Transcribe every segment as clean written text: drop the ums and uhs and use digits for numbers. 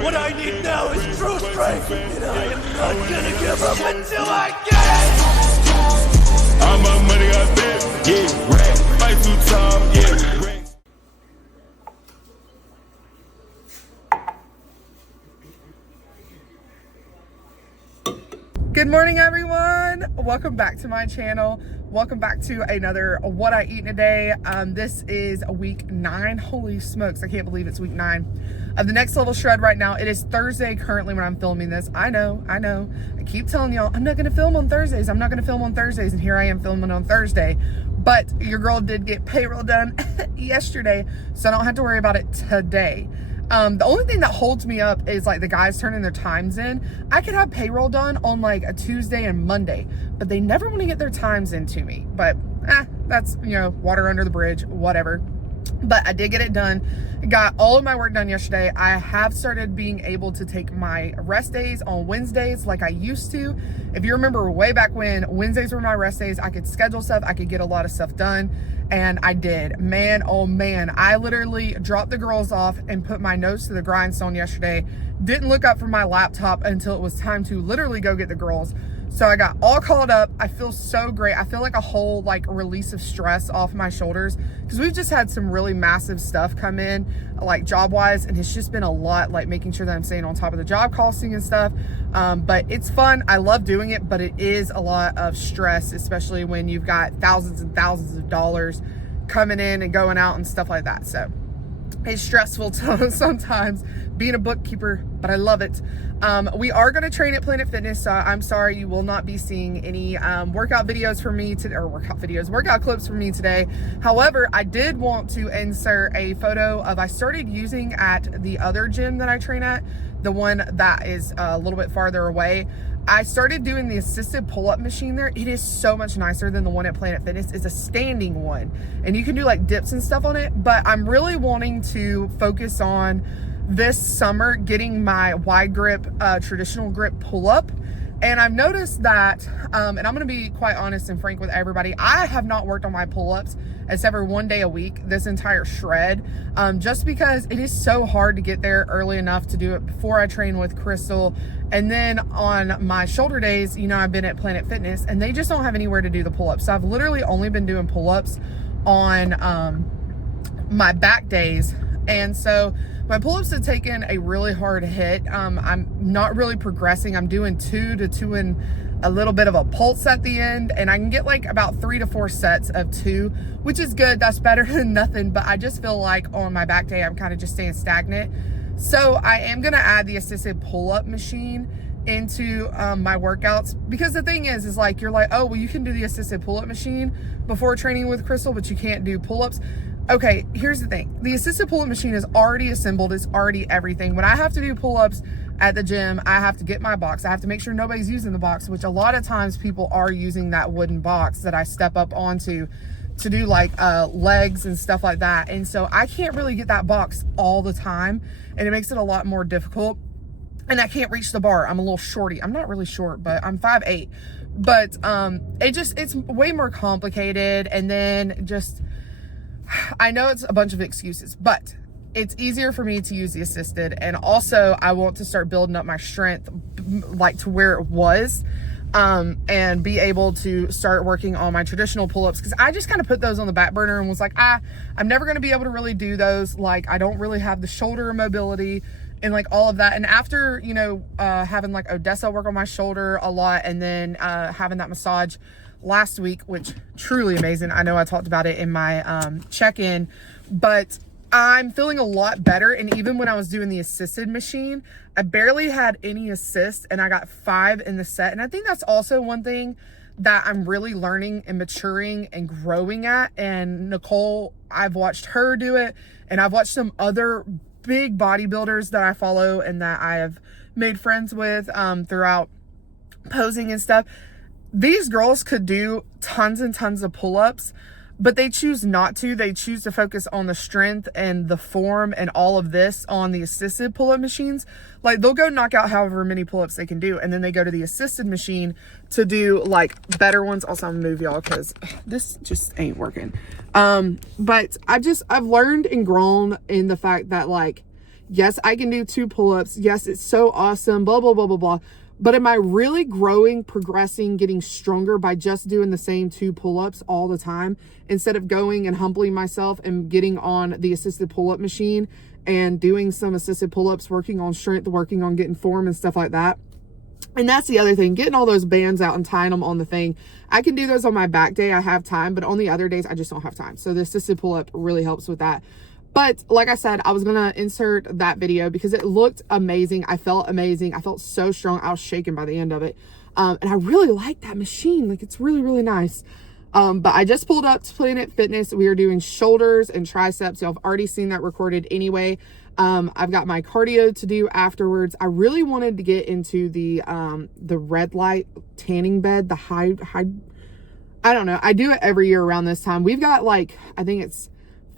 What I need now is true strength, and I am not gonna give up until I get it! All my money I bet, yeah, rack, fight too tall, yeah, rack. Good morning, everyone. Welcome back to my channel. Welcome back to another What I Eat in a Day. This is week 9. Holy smokes, I can't believe it's week 9 of the Next Level Shred right now. It is Thursday currently when I'm filming this. I know. I keep telling y'all I'm not gonna film on Thursdays. And here I am filming on Thursday. But your girl did get payroll done yesterday, so I don't have to worry about it today. The only thing that holds me up is like the guys turning their times in. I could have payroll done on like a Tuesday and Monday, but they never want to get their times into me. But that's, you know, water under the bridge, whatever. But I did get it done. Got all of my work done yesterday. I have started being able to take my rest days on Wednesdays like I used to. If you remember way back when, Wednesdays were my rest days. I could schedule stuff. I could get a lot of stuff done. And I did. Man, oh man. I literally dropped the girls off and put my nose to the grindstone yesterday. Didn't look up from my laptop until it was time to literally go get the girls. So I got all caught up. I feel so great. I feel like a whole like release of stress off my shoulders because we've just had some really massive stuff come in like job wise, and it's just been a lot, like making sure that I'm staying on top of the job costing and stuff. But it's fun. I love doing it, but it is a lot of stress, especially when you've got thousands and thousands of dollars coming in and going out and stuff like that. So it's stressful sometimes being a bookkeeper, but I love it. We are going to train at Planet Fitness. So I'm sorry you will not be seeing any workout videos from me today, or workout clips from me today. However, I did want to insert a photo of I started using at the other gym that I train at, the one that is a little bit farther away. I started doing the assisted pull-up machine there. It is so much nicer than the one at Planet Fitness. It's a standing one, and you can do like dips and stuff on it. But I'm really wanting to focus on this summer getting my wide grip, traditional grip pull-up. And I've noticed that, and I'm gonna be quite honest and frank with everybody, I have not worked on my pull-ups except for one day a week this entire shred, just because it is so hard to get there early enough to do it before I train with Crystal. And then on my shoulder days, you know, I've been at Planet Fitness and they just don't have anywhere to do the pull-ups. So I've literally only been doing pull-ups on my back days. And so my pull-ups have taken a really hard hit. I'm not really progressing. I'm doing 2 to 2 and a little bit of a pulse at the end, and I can get like about 3 to 4 sets of 2, which is good. That's better than nothing. But I just feel like on my back day, I'm kind of just staying stagnant. So I am going to add the assisted pull-up machine into my workouts, because the thing is like, you're like, oh, well, you can do the assisted pull-up machine before training with Crystal, but you can't do pull-ups. Okay, here's the thing. The assisted pull-up machine is already assembled. It's already everything. When I have to do pull-ups at the gym, I have to get my box. I have to make sure nobody's using the box, which a lot of times people are using that wooden box that I step up onto to do like legs and stuff like that. And so I can't really get that box all the time, and it makes it a lot more difficult. And I can't reach the bar. I'm a little shorty. I'm not really short, but I'm 5'8". But it's way more complicated. And then just, I know it's a bunch of excuses, but it's easier for me to use the assisted. And also I want to start building up my strength like to where it was, and be able to start working on my traditional pull-ups, because I just kind of put those on the back burner and was like, I'm never going to be able to really do those. Like, I don't really have the shoulder mobility and like all of that. And after, you know, having like Odessa work on my shoulder a lot, and then having that massage last week, which truly amazing. I know I talked about it in my check-in, but I'm feeling a lot better. And even when I was doing the assisted machine, I barely had any assist, and I got 5 in the set. And I think that's also one thing that I'm really learning and maturing and growing at. And Nicole, I've watched her do it, and I've watched some other big bodybuilders that I follow and that I have made friends with throughout posing and stuff. These girls could do tons and tons of pull-ups, but they choose not to. They choose to focus on the strength and the form and all of this on the assisted pull-up machines. Like, they'll go knock out however many pull-ups they can do, and then they go to the assisted machine to do like better ones. Also, I'm gonna move y'all because this just ain't working. But I've learned and grown in the fact that, like, Yes, I can do 2 pull-ups. Yes, it's so awesome, blah, blah, blah, blah, blah. But am I really growing, progressing, getting stronger by just doing the same 2 pull-ups all the time instead of going and humbling myself and getting on the assisted pull-up machine and doing some assisted pull-ups, working on strength, working on getting form and stuff like that? And that's the other thing, getting all those bands out and tying them on the thing. I can do those on my back day. I have time, but on the other days, I just don't have time. So the assisted pull-up really helps with that. But like I said, I was going to insert that video because it looked amazing. I felt amazing. I felt so strong. I was shaking by the end of it. And I really like that machine. Like, it's really, really nice. But I just pulled up to Planet Fitness. We are doing shoulders and triceps. Y'all have already seen that recorded anyway. I've got my cardio to do afterwards. I really wanted to get into the red light tanning bed, the high, I don't know. I do it every year around this time. We've got like, I think it's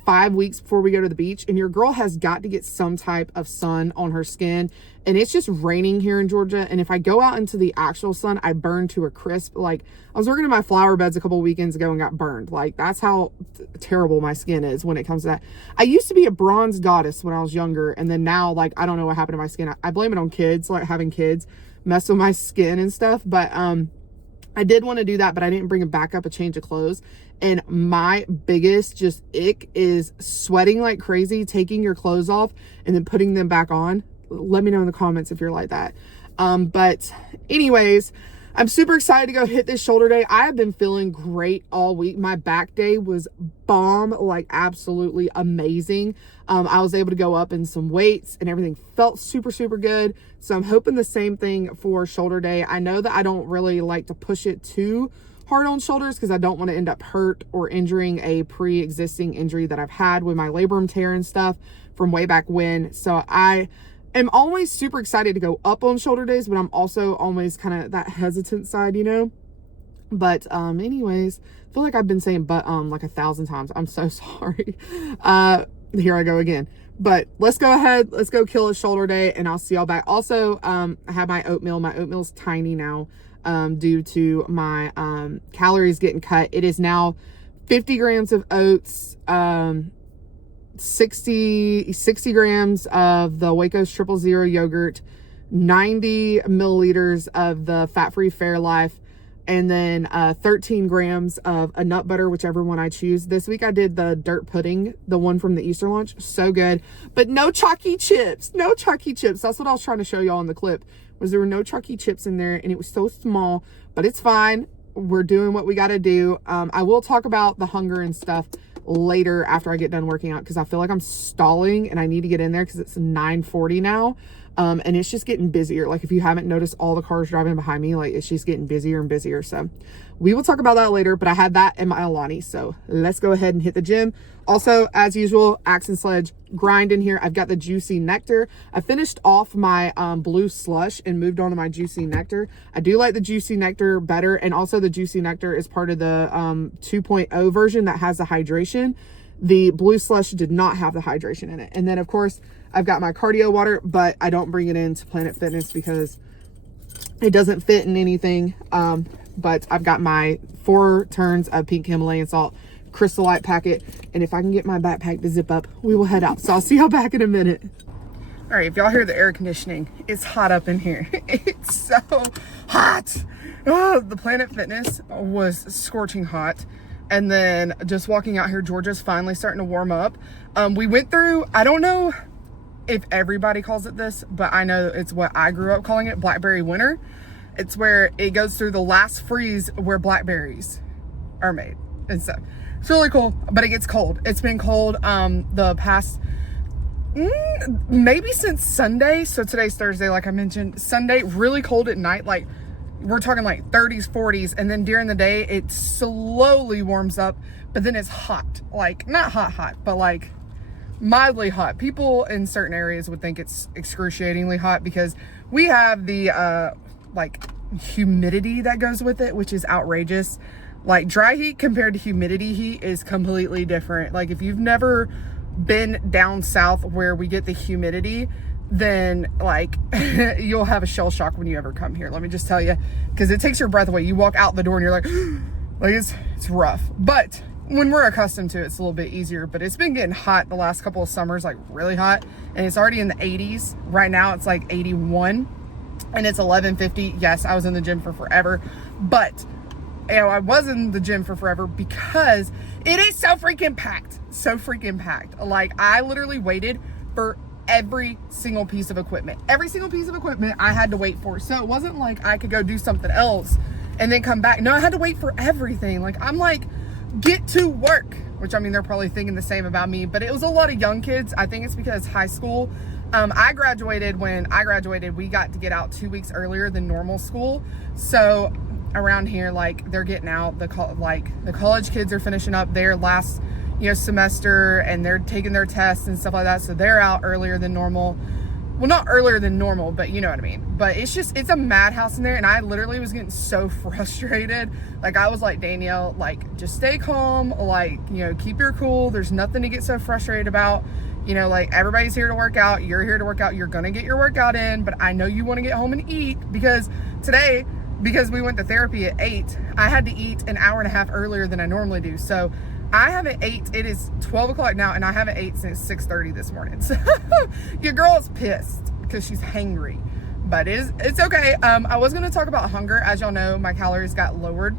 5 weeks before we go to the beach, and your girl has got to get some type of sun on her skin. And it's just raining here in Georgia, and if I go out into the actual sun, I burn to a crisp. Like, I was working in my flower beds a couple weekends ago and got burned. Like, that's how terrible my skin is when it comes to that. I used to be a bronze goddess when I was younger, and then now, like, I don't know what happened to my skin. I blame it on kids, like having kids mess with my skin and stuff. But I did want to do that, but I didn't bring it back up a change of clothes. And my biggest just ick is sweating like crazy, taking your clothes off and then putting them back on. Let me know in the comments if you're like that. But anyways, I'm super excited to go hit this shoulder day. I have been feeling great all week. My back day was bomb, like absolutely amazing. I was able to go up in some weights and everything felt super, super good. So I'm hoping the same thing for shoulder day. I know that I don't really like to push it too hard on shoulders because I don't want to end up hurt or injuring a pre-existing injury that I've had with my labrum tear and stuff from way back when. So I am always super excited to go up on shoulder days, but I'm also always kind of that hesitant side, you know. But anyways, I feel like I've been saying but like 1,000 times. I'm so sorry. Here I go again. But let's go ahead, let's go kill a shoulder day, and I'll see y'all back. Also, I have my oatmeal. My oatmeal's tiny now due to my calories getting cut. It is now 50 grams of oats, 60 grams of the Waco's 000 yogurt, 90 milliliters of the fat-free Fairlife, and then 13 grams of a nut butter, whichever one I choose. This week I did the dirt pudding, the one from the Easter lunch. So good. But no chalky chips. No chalky chips. That's what I was trying to show y'all in the clip, was there were no chalky chips in there, and it was so small, but it's fine. We're doing what we got to do. I will talk about the hunger and stuff later after I get done working out, because I feel like I'm stalling and I need to get in there because it's 9:40 now. And it's just getting busier. Like, if you haven't noticed all the cars driving behind me, like, it's just getting busier and busier. So we will talk about that later, but I had that in my Alani. So let's go ahead and hit the gym. Also, as usual, Axe and Sledge grind in here. I've got the Juicy Nectar. I finished off my blue slush and moved on to my Juicy Nectar. I do like the Juicy Nectar better. And also the Juicy Nectar is part of the 2.0 version that has the hydration. The blue slush did not have the hydration in it. And then, of course, I've got my cardio water, but I don't bring it into Planet Fitness because it doesn't fit in anything. But I've got my 4 turns of pink Himalayan salt Crystal Light packet. And if I can get my backpack to zip up, we will head out. So I'll see y'all back in a minute. All right, if y'all hear the air conditioning, it's hot up in here. It's so hot. Oh, the Planet Fitness was scorching hot. And then just walking out here, Georgia's finally starting to warm up. We went through, I don't know if everybody calls it this, but I know it's what I grew up calling it, blackberry winter. It's where it goes through the last freeze where blackberries are made and stuff. It's really cool, but it gets cold. It's been cold the past, maybe since Sunday. So today's Thursday, like I mentioned. Sunday, really cold at night. Like, we're talking like 30s, 40s. And then during the day, it slowly warms up, but then it's hot. Like, not hot, but like mildly hot. People in certain areas would think it's excruciatingly hot because we have the like humidity that goes with it, which is outrageous. Like, dry heat compared to humidity heat is completely different. Like, if you've never been down south where we get the humidity, then like you'll have a shell shock when you ever come here. Let me just tell you, because it takes your breath away. You walk out the door and you're like, like it's rough. But when we're accustomed to it, it's a little bit easier, but it's been getting hot the last couple of summers, like really hot, and it's already in the 80s. Right now it's like 81 and it's 11:50. Yes, I was in the gym for forever, but you know, I was in the gym for forever because it is so freaking packed. So freaking packed. Like, I literally waited for every single piece of equipment. Every single piece of equipment I had to wait for. So it wasn't like I could go do something else and then come back. No, I had to wait for everything. Like, I'm like, get to work. Which, I mean, they're probably thinking the same about me, but it was a lot of young kids. I think it's because high school. When I graduated, we got to get out 2 weeks earlier than normal school. So around here, like, they're getting out, the college kids are finishing up their last, you know, semester, and they're taking their tests and stuff like that. So they're out earlier than normal. Well, not earlier than normal, but you know what I mean. But it's a madhouse in there, and I literally was getting so frustrated. Like, I was like, Danielle, like, just stay calm, like, you know, keep your cool. There's nothing to get so frustrated about. You know, like, everybody's here to work out. You're here to work out. You're gonna get your workout in, but I know you want to get home and eat, because today, because we went to therapy at 8, I had to eat an hour and a half earlier than I normally do. So I haven't ate. It is 12 o'clock now, and I haven't ate since 6:30 this morning. So your girl is pissed because she's hangry, but it's okay. I was going to talk about hunger. As y'all know, my calories got lowered.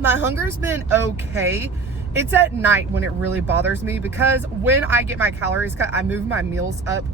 My hunger's been okay. It's at night when it really bothers me, because when I get my calories cut, I move my meals up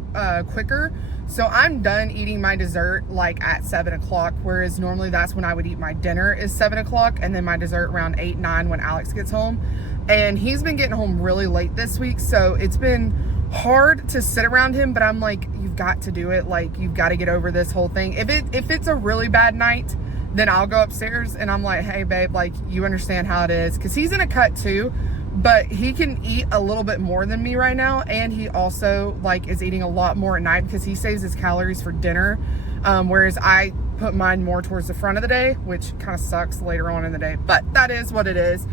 quicker. So I'm done eating my dessert like at 7 o'clock, whereas normally that's when I would eat my dinner is 7 o'clock, and then my dessert around 8, 9 when Alex gets home. And he's been getting home really late this week, so it's been hard to sit around him, but I'm like, you've got to do it. Like, you've got to get over this whole thing. If it's a really bad night, then I'll go upstairs and I'm like, hey babe, like, you understand how it is, because he's in a cut too, but he can eat a little bit more than me right now, and he also like is eating a lot more at night because he saves his calories for dinner, whereas I put mine more towards the front of the day, which kind of sucks later on in the day, but that is what it is.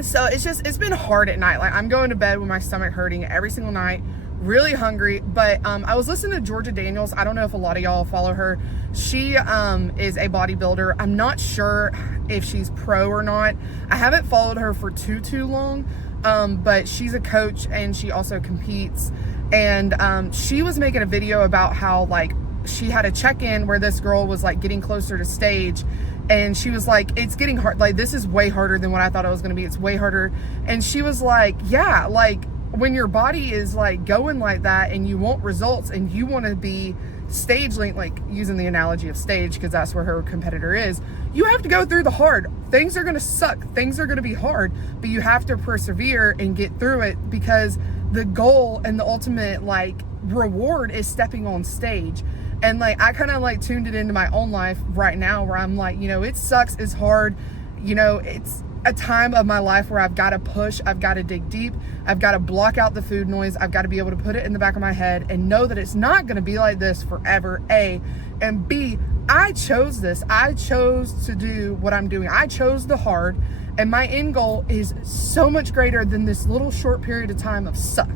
So it's been hard at night. Like, I'm going to bed with my stomach hurting every single night, really hungry. But I was listening to Georgia Daniels. I don't know if a lot of y'all follow her. She is a bodybuilder. I'm not sure if she's pro or not. I haven't followed her for too long, but she's a coach and she also competes. And she was making a video about how, like, she had a check-in where this girl was like getting closer to stage, and she was like, it's getting hard, like, this is way harder than what I thought it was going to be, it's way harder. And she was like, yeah, like, when your body is like going like that and you want results and you want to be stage length, like using the analogy of stage because that's where her competitor is, you have to go through the hard. Things are going to suck, things are going to be hard, but you have to persevere and get through it, because the goal and the ultimate like reward is stepping on stage. And like, I kind of like tuned it into my own life right now, where I'm like, you know, it sucks, it's hard, you know, it's a time of my life where I've got to push, I've got to dig deep, I've got to block out the food noise, I've got to be able to put it in the back of my head and know that it's not going to be like this forever, A, and B, I chose this. I chose to do what I'm doing. I chose the hard, and my end goal is so much greater than this little short period of time of suck.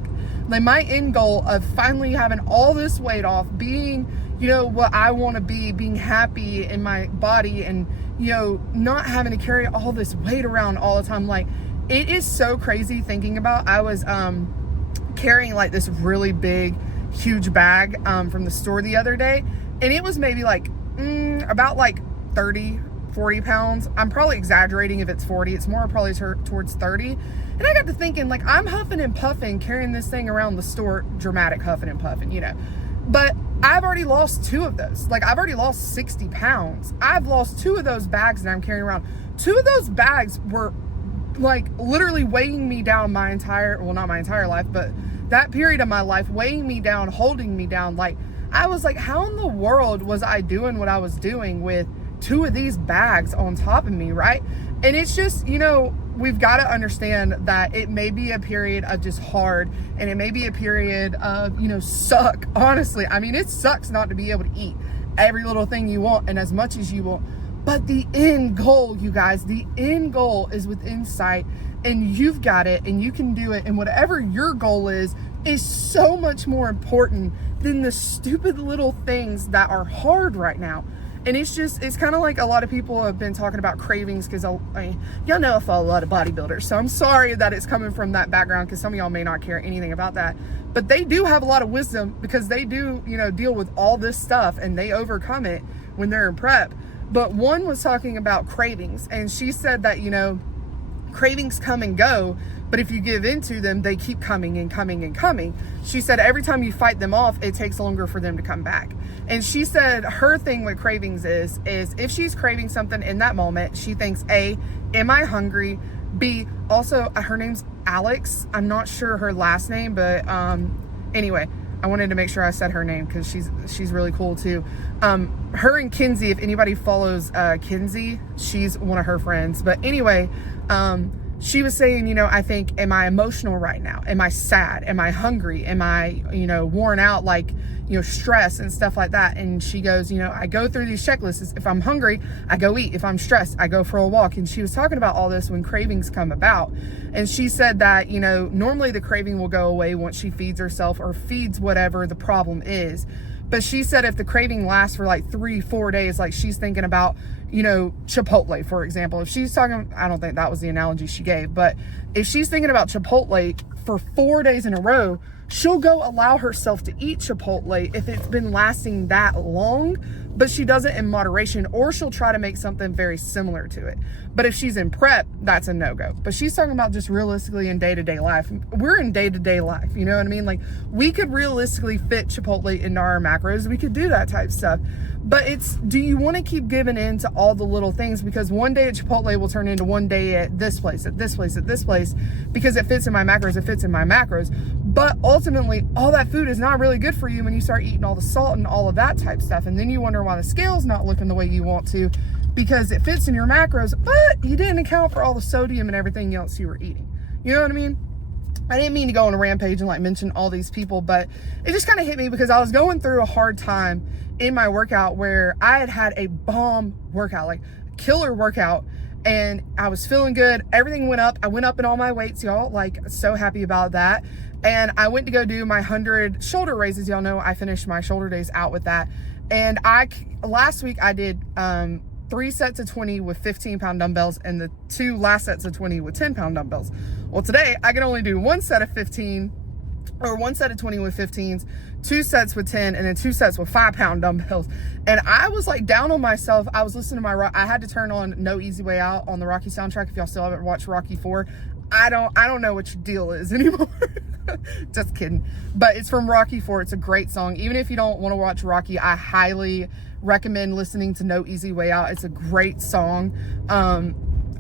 Like, my end goal of finally having all this weight off, being, you know, what I want to be, being happy in my body, and, you know, not having to carry all this weight around all the time. Like, it is so crazy thinking about. I was carrying like this really big, huge bag from the store the other day, and it was maybe like about like 30-40 pounds. I'm probably exaggerating if it's 40. It's more probably towards 30. And I got to thinking, like, I'm huffing and puffing carrying this thing around the store, dramatic huffing and puffing, you know. But I've already lost 2 of those. Like, I've already lost 60 pounds. I've lost 2 of those bags that I'm carrying around. 2 of those bags were like literally weighing me down my entire, well, not my entire life, but that period of my life, weighing me down, holding me down. Like, I was like, how in the world was I doing what I was doing with 2 of these bags on top of me, right? And it's just, you know, we've got to understand that it may be a period of just hard, and it may be a period of, you know, suck. Honestly, I mean, it sucks not to be able to eat every little thing you want and as much as you want. But the end goal, you guys, the end goal is within sight, and you've got it, and you can do it. And whatever your goal is so much more important than the stupid little things that are hard right now. And it's kind of like a lot of people have been talking about cravings, because y'all know I follow a lot of bodybuilders, so I'm sorry that it's coming from that background, because some of y'all may not care anything about that, but they do have a lot of wisdom, because they do, you know, deal with all this stuff and they overcome it when they're in prep. But one was talking about cravings, and she said that, you know, cravings come and go, but if you give into them, they keep coming and coming and coming. She said every time you fight them off, it takes longer for them to come back. And she said her thing with cravings is if she's craving something in that moment, she thinks, A, am I hungry? B, also, her name's Alex. I'm not sure her last name, but anyway, I wanted to make sure I said her name, because she's really cool too. Her and Kinsey, if anybody follows Kinsey, she's one of her friends. But anyway, she was saying, you know, I think, am I emotional right now? Am I sad? Am I hungry? Am I, you know, worn out, like, you know, stress and stuff like that? And she goes, you know, I go through these checklists. If I'm hungry, I go eat. If I'm stressed, I go for a walk. And she was talking about all this when cravings come about. And she said that, you know, normally the craving will go away once she feeds herself or feeds whatever the problem is. But she said if the craving lasts for like 3-4 days, like she's thinking about, you know, Chipotle, for example. If she's talking, I don't think that was the analogy she gave, but if she's thinking about Chipotle for 4 days in a row, she'll go allow herself to eat Chipotle if it's been lasting that long, but she does it in moderation, or she'll try to make something very similar to it. But if she's in prep, that's a no-go. But she's talking about just realistically in day-to-day life. We're in day-to-day life, you know what I mean? Like, we could realistically fit Chipotle into our macros. We could do that type of stuff. But it's, do you want to keep giving in to all the little things? Because one day at Chipotle will turn into one day at this place, at this place, at this place, because it fits in my macros, it fits in my macros. But ultimately, all that food is not really good for you when you start eating all the salt and all of that type stuff. And then you wonder why the scale's not looking the way you want to, because it fits in your macros, but you didn't account for all the sodium and everything else you were eating. You know what I mean? I didn't mean to go on a rampage and like mention all these people, but it just kind of hit me because I was going through a hard time in my workout where I had a bomb workout, like killer workout, and I was feeling good. Everything went up. I went up in all my weights, y'all, like so happy about that. And I went to go do my 100 shoulder raises. Y'all know I finished my shoulder days out with that. And last week I did 3 sets of 20 with 15-pound dumbbells and the 2 last sets of 20 with 10-pound dumbbells. Well, today I can only do 1 set of 15 or 1 set of 20 with 15s, 2 sets with 10, and then 2 sets with 5-pound dumbbells. And I was like down on myself. I was listening to I had to turn on No Easy Way Out on the Rocky soundtrack. If y'all still haven't watched Rocky 4, I don't know what your deal is anymore. Just kidding. But it's from Rocky 4. It's a great song. Even if you don't want to watch Rocky, I highly recommend listening to No Easy Way Out. It's a great song.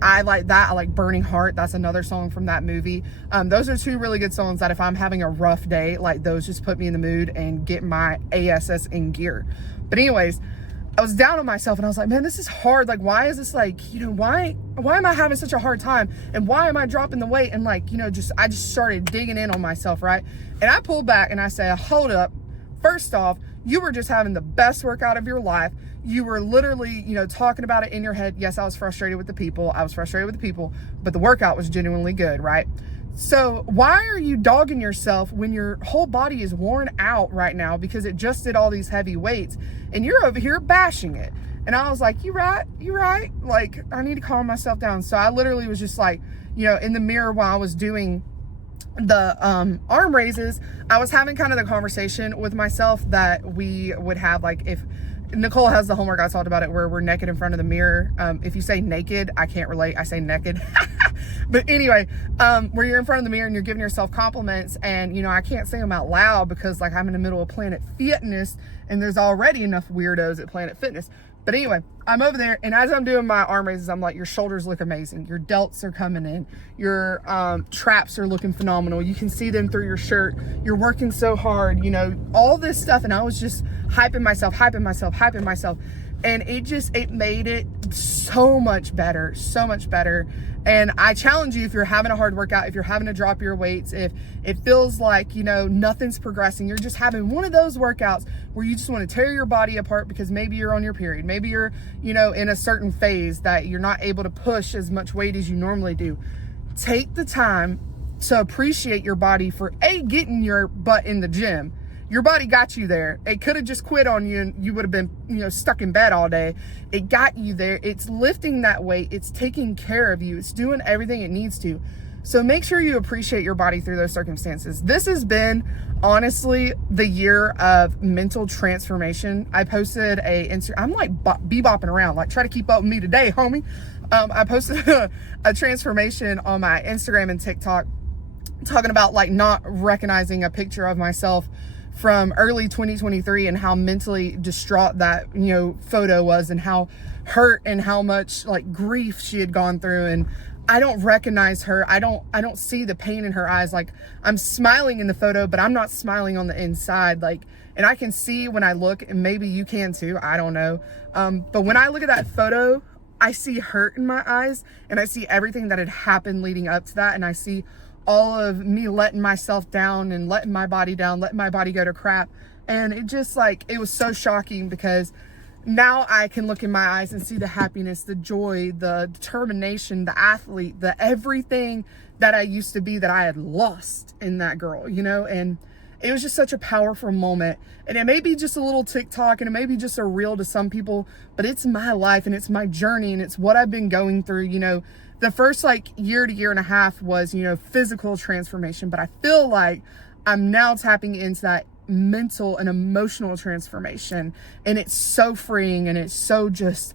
I like that. I like Burning Heart. That's another song from that movie. Those are 2 really good songs that if I'm having a rough day, like those just put me in the mood and get my ASS in gear. But anyways, I was down on myself and I was like, man, this is hard. Like, why is this like, you know, why am I having such a hard time? And why am I dropping the weight? And like, you know, I just started digging in on myself, right? And I pulled back and I said, hold up. First off, you were just having the best workout of your life. You were literally, you know, talking about it in your head. Yes, I was frustrated with the people. But the workout was genuinely good, right? So why are you dogging yourself when your whole body is worn out right now because it just did all these heavy weights and you're over here bashing it? And I was like, you right. Like, I need to calm myself down. So I literally was just like, you know, in the mirror while I was doing the arm raises, I was having kind of the conversation with myself that we would have, like, if Nicole has the homework, I talked about it, where we're naked in front of the mirror. If you say naked, I can't relate. I say naked. But anyway, where you're in front of the mirror and you're giving yourself compliments, and, you know, I can't say them out loud because, like, I'm in the middle of Planet Fitness and there's already enough weirdos at Planet Fitness. But anyway, I'm over there, and as I'm doing my arm raises, I'm like, your shoulders look amazing. Your delts are coming in. Your traps are looking phenomenal. You can see them through your shirt. You're working so hard, you know, all this stuff. And I was just hyping myself. And it made it so much better. And I challenge you, if you're having a hard workout, if you're having to drop your weights, if it feels like, you know, nothing's progressing, you're just having one of those workouts where you just want to tear your body apart because maybe you're on your period, maybe you're, you know, in a certain phase that you're not able to push as much weight as you normally do. Take the time to appreciate your body for getting your butt in the gym. Your body got you there. It could have just quit on you and you would have been, you know, stuck in bed all day. It got you there. It's lifting that weight. It's taking care of you. It's doing everything it needs to. So make sure you appreciate your body through those circumstances. This has been, honestly, the year of mental transformation. I posted I'm like bebopping around, like try to keep up with me today, homie. I posted a transformation on my Instagram and TikTok talking about like not recognizing a picture of myself from early 2023 and how mentally distraught that, you know, photo was, and how hurt and how much like grief she had gone through. And I don't recognize her. I don't see the pain in her eyes. Like, I'm smiling in the photo, but I'm not smiling on the inside. Like, and I can see when I look, and maybe you can too, I don't know. But when I look at that photo, I see hurt in my eyes, and I see everything that had happened leading up to that. And I see all of me letting myself down and letting my body down, letting my body go to crap. And it just like, it was so shocking, because now I can look in my eyes and see the happiness, the joy, the determination, the athlete, the everything that I used to be that I had lost in that girl, you know? And it was just such a powerful moment. And it may be just a little TikTok, and it may be just a reel to some people, but it's my life and it's my journey and it's what I've been going through. You know, the first like year to year and a half was, you know, physical transformation, but I feel like I'm now tapping into that mental and emotional transformation, and it's so freeing, and it's so just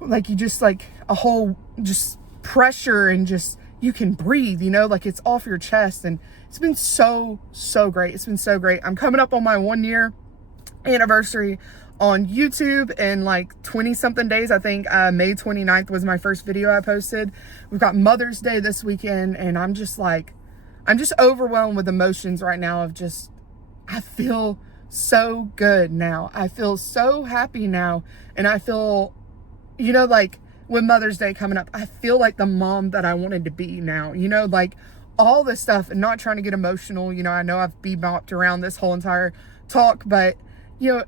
like, you just like a whole just pressure, and just you can breathe, you know, like it's off your chest. And it's been so great. It's been so great. I'm coming up on my 1 year anniversary on YouTube in like 20 something days. I think May 29th was my first video I posted. We've got Mother's Day this weekend, and I'm just overwhelmed with emotions right now of just, I feel so good now. I feel so happy now. And I feel, you know, like with Mother's Day coming up, I feel like the mom that I wanted to be now, you know, like all this stuff, and not trying to get emotional. You know, I know I've bebopped around this whole entire talk, but, you know,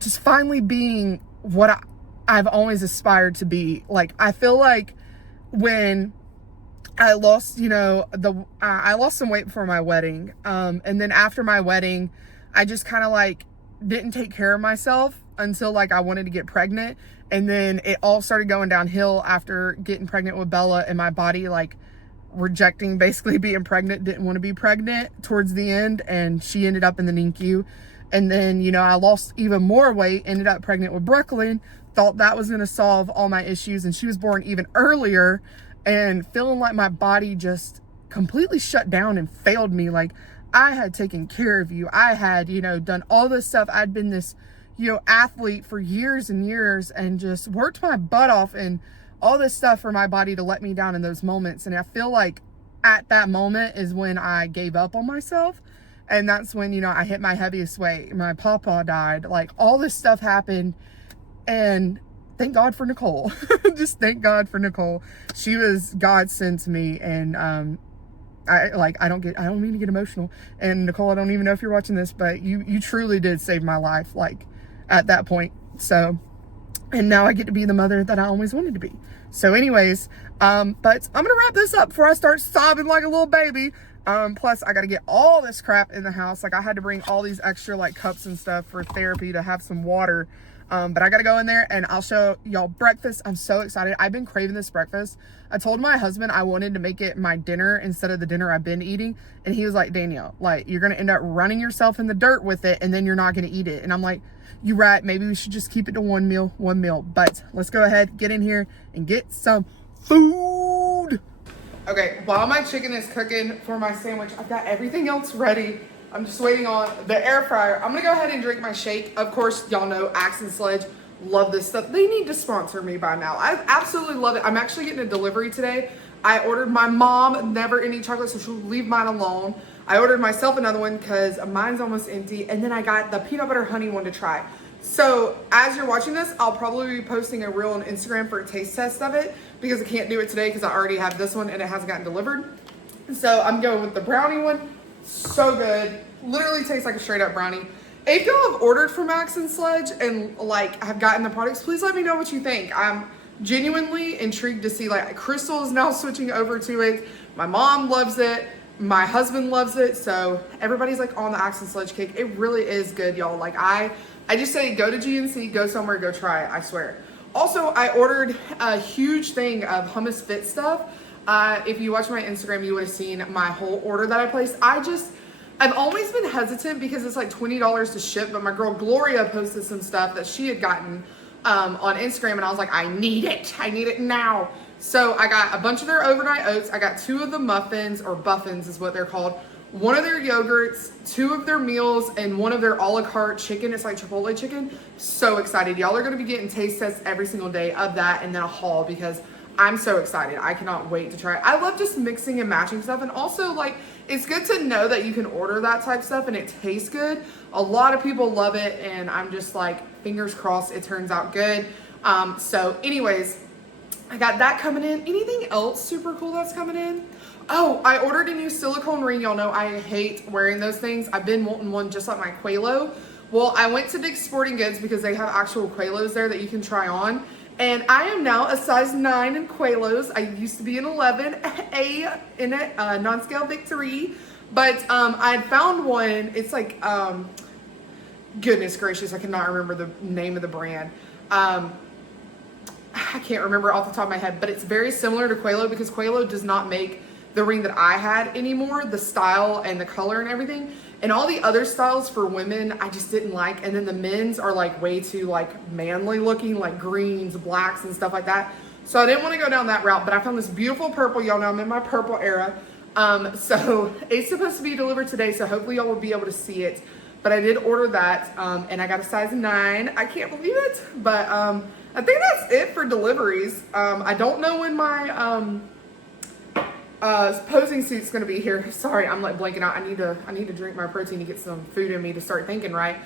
just finally being what I've always aspired to be. Like, I feel like when I lost, you know, I lost some weight before my wedding. And then after my wedding, I just kind of like didn't take care of myself until like I wanted to get pregnant. And then it all started going downhill after getting pregnant with Bella, and my body like rejecting basically being pregnant, didn't want to be pregnant towards the end. And she ended up in the NICU. And then, you know, I lost even more weight, ended up pregnant with Brooklyn, thought that was going to solve all my issues. And she was born even earlier, and feeling like my body just completely shut down and failed me. Like, I had taken care of you. I had, you know, done all this stuff. I'd been this, you know, athlete for years and years, and just worked my butt off and all this stuff for my body to let me down in those moments. And I feel like at that moment is when I gave up on myself. And that's when, you know, I hit my heaviest weight. My papa died. Like, all this stuff happened. And thank God for Nicole. Just thank God for Nicole. She was God sent to me. And I don't mean to get emotional. And Nicole, I don't even know if you're watching this, but you truly did save my life, like, at that point. So, and now I get to be the mother that I always wanted to be. So anyways, but I'm gonna wrap this up before I start sobbing like a little baby. Plus I got to get all this crap in the house. Like, I had to bring all these extra like cups and stuff for therapy to have some water. But I got to go in there and I'll show y'all breakfast. I'm so excited. I've been craving this breakfast. I told my husband I wanted to make it my dinner instead of the dinner I've been eating. And he was like, Danielle, like, you're going to end up running yourself in the dirt with it, and then you're not going to eat it. And I'm like, you're right. Maybe we should just keep it to one meal. But let's go ahead, get in here and get some food. Okay, while my chicken is cooking for my sandwich, I've got everything else ready. I'm just waiting on the air fryer. I'm gonna go ahead and drink my shake. Of course, y'all know Axe and Sledge. Love this stuff. They need to sponsor me by now. I absolutely love it. I'm actually getting a delivery today. I ordered my mom never any chocolate, so she'll leave mine alone. I ordered myself another one because mine's almost empty. And then I got the peanut butter honey one to try. So as you're watching this, I'll probably be posting a reel on Instagram for a taste test of it, because I can't do it today because I already have this one and it hasn't gotten delivered. So I'm going with the brownie one. So good. Literally tastes like a straight up brownie. If y'all have ordered from Axe and Sledge and like have gotten the products, please let me know what you think. I'm genuinely intrigued to see, like, Crystal is now switching over to it. My mom loves it. My husband loves it, so everybody's like on the Axe and Sledge cake. It really is good, y'all. Like I just say go to GNC, go somewhere, go try it, I swear. Also, I ordered a huge thing of hummus fit stuff. If you watch my Instagram, you would have seen my whole order that I placed. I've always been hesitant because it's like $20 to ship, but my girl Gloria posted some stuff that she had gotten on Instagram, and I was like, I need it now. So I got a bunch of their overnight oats. I got 2 of the muffins, or buffins is what they're called, 1 of their yogurts, 2 of their meals, and 1 of their a la carte chicken. It's like Chipotle chicken. So excited. Y'all are going to be getting taste tests every single day of that, and then a haul, because I'm so excited. I cannot wait to try it. I love just mixing and matching stuff, and also like it's good to know that you can order that type of stuff and it tastes good. A lot of people love it, and I'm just like, fingers crossed it turns out good. So anyways, I got that coming in. Anything else super cool that's coming in? Oh, I ordered a new silicone ring. Y'all know I hate wearing those things. I've been wanting one just like my Quelo. Well, I went to Dick's Sporting Goods because they have actual Quelos there that you can try on. And I am now a size 9 in Quelos. I used to be an 11, in a non-scale victory. But I had found one. It's like, goodness gracious, I cannot remember the name of the brand. I can't remember off the top of my head, but it's very similar to Quelo, because Quelo does not make the ring that I had anymore, the style and the color and everything. And all the other styles for women, I just didn't like. And then the men's are like way too like manly looking, like greens, blacks and stuff like that. So I didn't want to go down that route, but I found this beautiful purple. Y'all know I'm in my purple era. So it's supposed to be delivered today, so hopefully y'all will be able to see it. But I did order that, and I got a size 9. I can't believe it, but I think that's it for deliveries. I don't know when my posing suit's gonna be here. Sorry, I'm like blanking out. I need to drink my protein to get some food in me to start thinking right.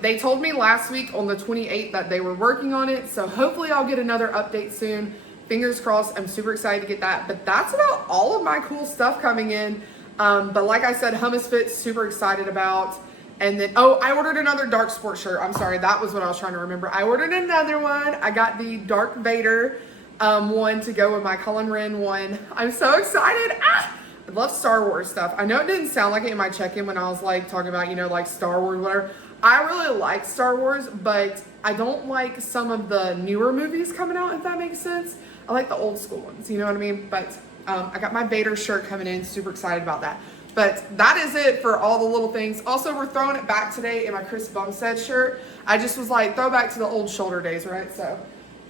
They told me last week on the 28th that they were working on it, so hopefully I'll get another update soon. Fingers crossed. I'm super excited to get that. But that's about all of my cool stuff coming in. But like I said, Hummus Fit, super excited about. And then, oh, I ordered another dark sport shirt. I'm sorry, that was what I was trying to remember. I ordered another one. I got the Darth Vader one to go with my Cullen Wren one. I'm so excited. I love Star Wars stuff. I know it didn't sound like it in my check-in when I was like talking about, you know, like Star Wars, whatever. I really like Star Wars, but I don't like some of the newer movies coming out, if that makes sense. I like the old school ones, you know what I mean? But I got my Vader shirt coming in, super excited about that. But that is it for all the little things. Also, we're throwing it back today in my Chris Bumstead shirt. I just was like, throw back to the old shoulder days, right? So,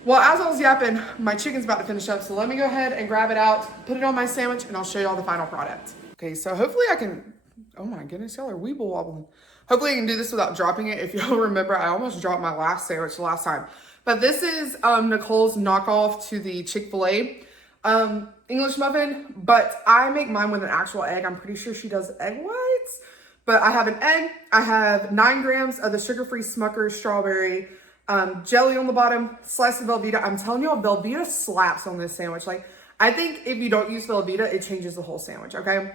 well, as I was yapping, my chicken's about to finish up. So let me go ahead and grab it out, put it on my sandwich, and I'll show you all the final product. Okay, so hopefully I can, oh my goodness, y'all are weeble wobbling. Hopefully I can do this without dropping it. If y'all remember, I almost dropped my last sandwich last time. But this is Nicole's knockoff to the Chick-fil-A English muffin, but I make mine with an actual egg. I'm pretty sure she does egg whites, but I have an egg. I have 9 grams of the sugar-free Smucker's strawberry jelly on the bottom, slice of Velveeta. I'm telling y'all, Velveeta slaps on this sandwich. Like, I think if you don't use Velveeta, it changes the whole sandwich, okay?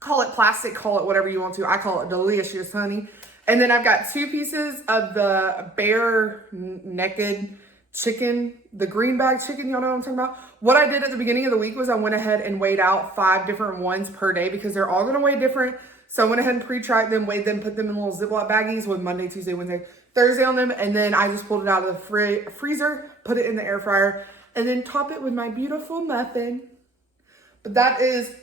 Call it plastic, call it whatever you want to. I call it delicious, honey. And then I've got 2 pieces of the bare naked chicken, the green bag chicken, y'all know what I'm talking about? What I did at the beginning of the week was I went ahead and weighed out 5 different ones per day because they're all gonna weigh different. So I went ahead and pre-tracked them, weighed them, put them in little Ziploc baggies with Monday, Tuesday, Wednesday, Thursday on them. And then I just pulled it out of the freezer, put it in the air fryer, and then top it with my beautiful muffin. But that is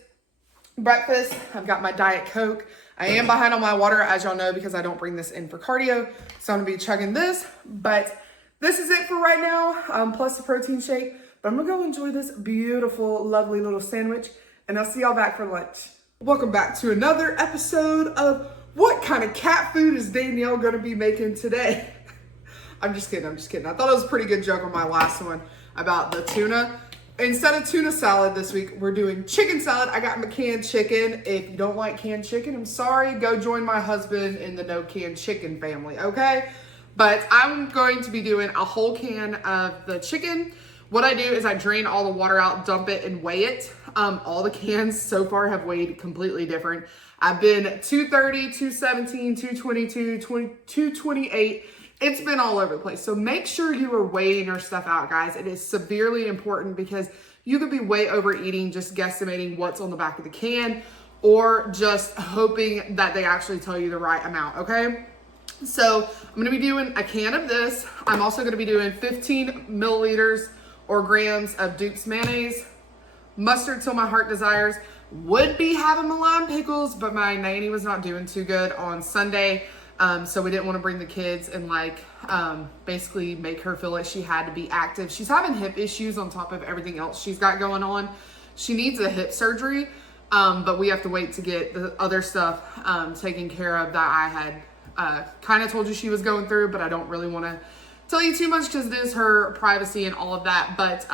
breakfast. I've got my Diet Coke. I am behind on my water, as y'all know, because I don't bring this in for cardio. So I'm gonna be chugging this, but this is it for right now, plus the protein shake. But I'm gonna go enjoy this beautiful, lovely little sandwich, and I'll see y'all back for lunch. Welcome back to another episode of What Kind of Cat Food is Danielle gonna be making today? I'm just kidding. I thought it was a pretty good joke on my last one about the tuna. Instead of tuna salad this week, we're doing chicken salad. I got my canned chicken. If you don't like canned chicken, I'm sorry. Go join my husband in the no canned chicken family, okay? But I'm going to be doing a whole can of the chicken. What I do is I drain all the water out, dump it, and weigh it. All the cans so far have weighed completely different. I've been 230, 217, 222, 228. It's been all over the place. So make sure you are weighing your stuff out, guys. It is severely important because you could be way overeating, just guesstimating what's on the back of the can. or just hoping that they actually tell you the right amount, okay? So I'm gonna be doing a can of this. I'm also gonna be doing 15 milliliters or grams of Duke's mayonnaise, mustard till my heart desires. Would be having my lime pickles, but my nanny was not doing too good on Sunday. So we didn't want to bring the kids and like basically make her feel like she had to be active. She's having hip issues on top of everything else she's got going on. She needs a hip surgery, but we have to wait to get the other stuff taken care of that I had kind of told you she was going through, but I don't really want to tell you too much because it is her privacy and all of that. But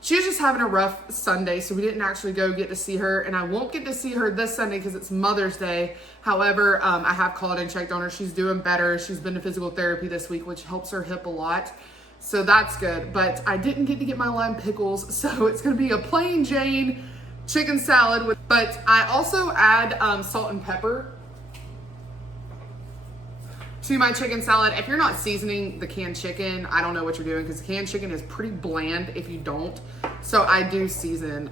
she was just having a rough Sunday, so we didn't actually go get to see her, and I won't get to see her this Sunday because it's Mother's Day. However, I have called and checked on her. She's doing better. She's been to physical therapy this week, which helps her hip a lot, so that's good. But I didn't get to get my lime pickles, so it's going to be a plain Jane chicken salad. But I also add salt and pepper to my chicken salad. If you're not seasoning the canned chicken, I don't know what you're doing, because the canned chicken is pretty bland if you don't. So I do season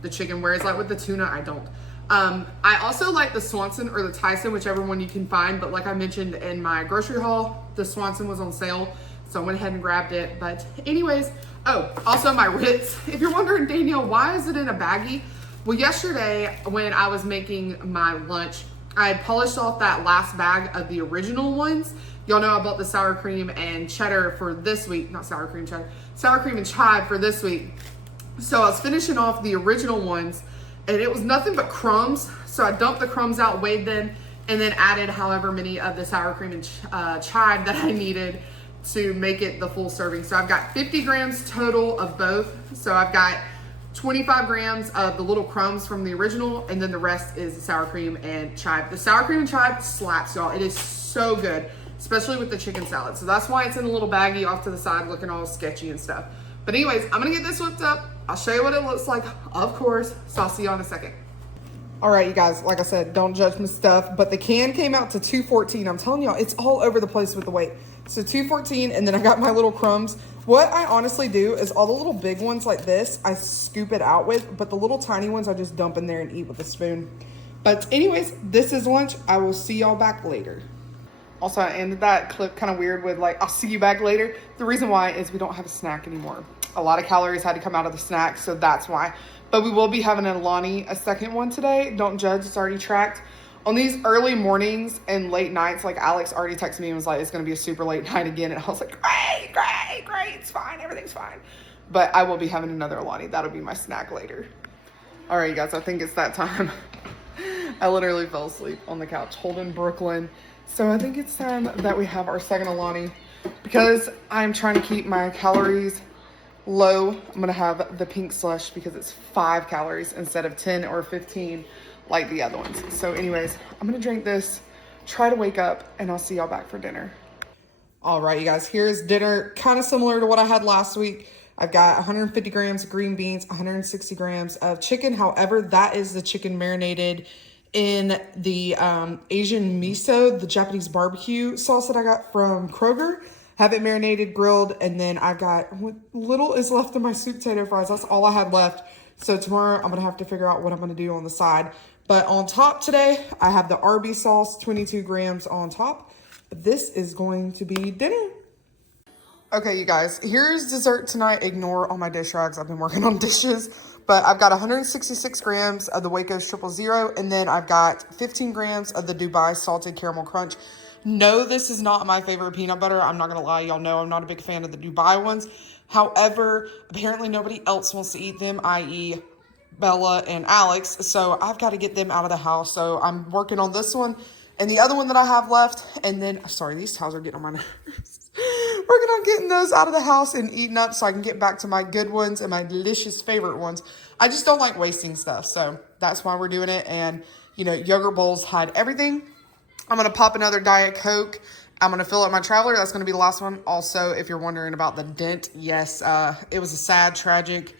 the chicken, whereas like with the tuna, I don't. I also like the Swanson or the Tyson, whichever one you can find. But like I mentioned in my grocery haul, the Swanson was on sale, so I went ahead and grabbed it. But anyways, oh, also my Ritz. If you're wondering, Danielle, why is it in a baggie? Well, yesterday when I was making my lunch, I had polished off that last bag of the original ones. Y'all know I bought the sour cream and cheddar for this week. Not sour cream, cheddar. Sour cream and chive for this week. So I was finishing off the original ones, and it was nothing but crumbs. So I dumped the crumbs out, weighed them, and then added however many of the sour cream and chive that I needed to make it the full serving. So I've got 50 grams total of both. So I've got 25 grams of the little crumbs from the original, and then the rest is the sour cream and chive. The sour cream and chive slaps, y'all. It is so good, especially with the chicken salad. So that's why it's in a little baggie off to the side looking all sketchy and stuff. But anyways, I'm gonna get this whipped up. I'll show you what it looks like, of course. So I'll see you in a second. All right, you guys, like I said, don't judge my stuff, but the can came out to $2.14. I'm telling y'all, it's all over the place with the weight. So $2.14, and then I got my little crumbs. What I honestly do is all the little big ones like this, I scoop it out with, but the little tiny ones I just dump in there and eat with a spoon. But anyways, this is lunch. I will see y'all back later. Also, I ended that clip kind of weird with like, I'll see you back later. The reason why is we don't have a snack anymore. A lot of calories had to come out of the snack, so that's why. But we will be having an Alani, a second one today. Don't judge, it's already tracked. On these early mornings and late nights, like Alex already texted me and was like, it's going to be a super late night again. And I was like, great, it's fine, everything's fine. But I will be having another Alani. That'll be my snack later. All right, you guys, I think it's that time. I literally fell asleep on the couch holding Brooklyn. So I think it's time that we have our second Alani, because I'm trying to keep my calories low. I'm going to have the pink slush because it's 5 calories instead of 10 or 15 like the other ones. So anyways, I'm gonna drink this, try to wake up, and I'll see y'all back for dinner. All right, you guys, here's dinner, kind of similar to what I had last week. I've got 150 grams of green beans, 160 grams of chicken. However, that is the chicken marinated in the Asian miso, the Japanese barbecue sauce that I got from Kroger. Have it marinated, grilled, and then I've got what little is left of my sweet potato fries. That's all I had left. So tomorrow I'm gonna have to figure out what I'm gonna do on the side. But on top today, I have the Arby's sauce, 22 grams on top. But this is going to be dinner. Okay, you guys, here's dessert tonight. Ignore all my dish rags. I've been working on dishes. But I've got 166 grams of the Waco's 000, and then I've got 15 grams of the Dubai Salted Caramel Crunch. No, this is not my favorite peanut butter. I'm not gonna lie, y'all know I'm not a big fan of the Dubai ones. However, apparently nobody else wants to eat them, i.e. Bella and Alex, so I've got to get them out of the house. So I'm working on this one and the other one that I have left, and then, sorry, these towels are getting on my nerves. Working on getting those out of the house and eating up so I can get back to my good ones and my delicious favorite ones. I just don't like wasting stuff, so that's why we're doing it. And, you know, yogurt bowls hide everything. I'm going to pop another Diet Coke. I'm going to fill up my Traveler. That's going to be the last one. Also, if you're wondering about the dent, yes, it was a sad, tragic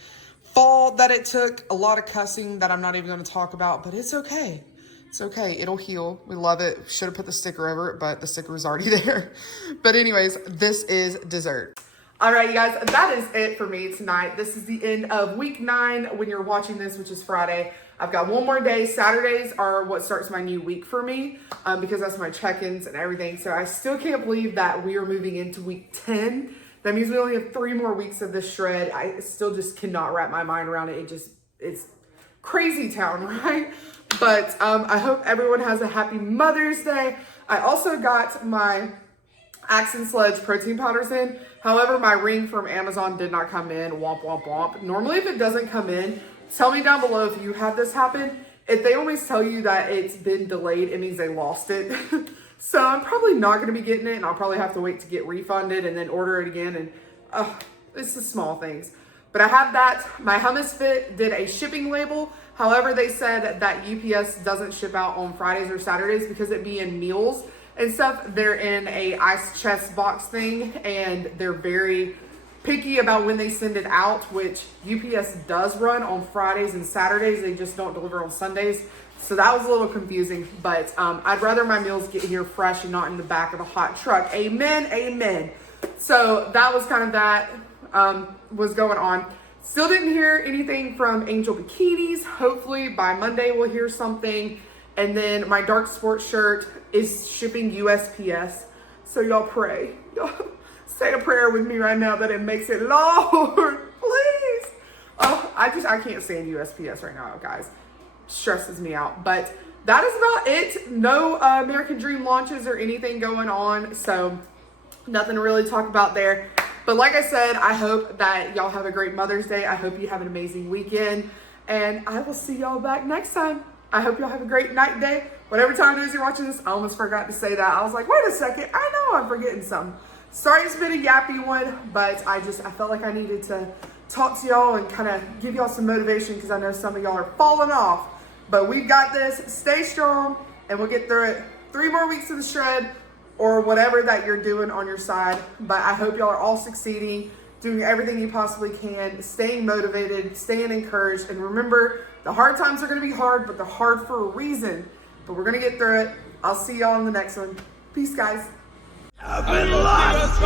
fall that it took. A lot of cussing that I'm not even going to talk about, but it's okay. It's okay. It'll heal. We love it. Should have put the sticker over it, but the sticker was already there. But anyways, this is dessert. All right, you guys, that is it for me tonight. This is the end of week 9 when you're watching this, which is Friday. I've got one more day. Saturdays are what starts my new week for me because that's my check-ins and everything. So I still can't believe that we are moving into week 10. That means we only have 3 more weeks of this shred. I still just cannot wrap my mind around it. It's crazy town, right? But I hope everyone has a happy Mother's Day. I also got my Axe and Sledge protein powders in. However, my ring from Amazon did not come in. Womp, womp, womp. Normally, if it doesn't come in, tell me down below if you had this happen. If they always tell you that it's been delayed, it means they lost it. So I'm probably not going to be getting it, and I'll probably have to wait to get refunded and then order it again. And it's the small things. But I have that. My Hummus Fit did a shipping label. However, they said that UPS doesn't ship out on Fridays or Saturdays because it be in meals and stuff. They're in a ice chest box thing, and they're very picky about when they send it out, which UPS does run on Fridays and Saturdays. They just don't deliver on Sundays. So that was a little confusing, but I'd rather my meals get here fresh and not in the back of a hot truck. Amen, amen. So that was kind of that was going on. Still didn't hear anything from Angel Bikinis. Hopefully by Monday we'll hear something. And then my dark sports shirt is shipping USPS. So y'all pray. Y'all say a prayer with me right now that it makes it, Lord, please. Oh, I can't stand USPS right now, guys. Stresses me out. But that is about it. No American Dream launches or anything going on. So nothing to really talk about there. But like I said, I hope that y'all have a great Mother's Day. I hope you have an amazing weekend. And I will see y'all back next time. I hope y'all have a great night, day. Whatever time it is you're watching this, I almost forgot to say that. I was like, wait a second. I know I'm forgetting something. Sorry it's been a yappy one, but I felt like I needed to talk to y'all and kind of give y'all some motivation because I know some of y'all are falling off. But we've got this. Stay strong, and we'll get through it. 3 more weeks of the shred or whatever that you're doing on your side. But I hope y'all are all succeeding, doing everything you possibly can, staying motivated, staying encouraged. And remember, the hard times are going to be hard, but they're hard for a reason. But we're going to get through it. I'll see y'all in the next one. Peace, guys. I've been lost.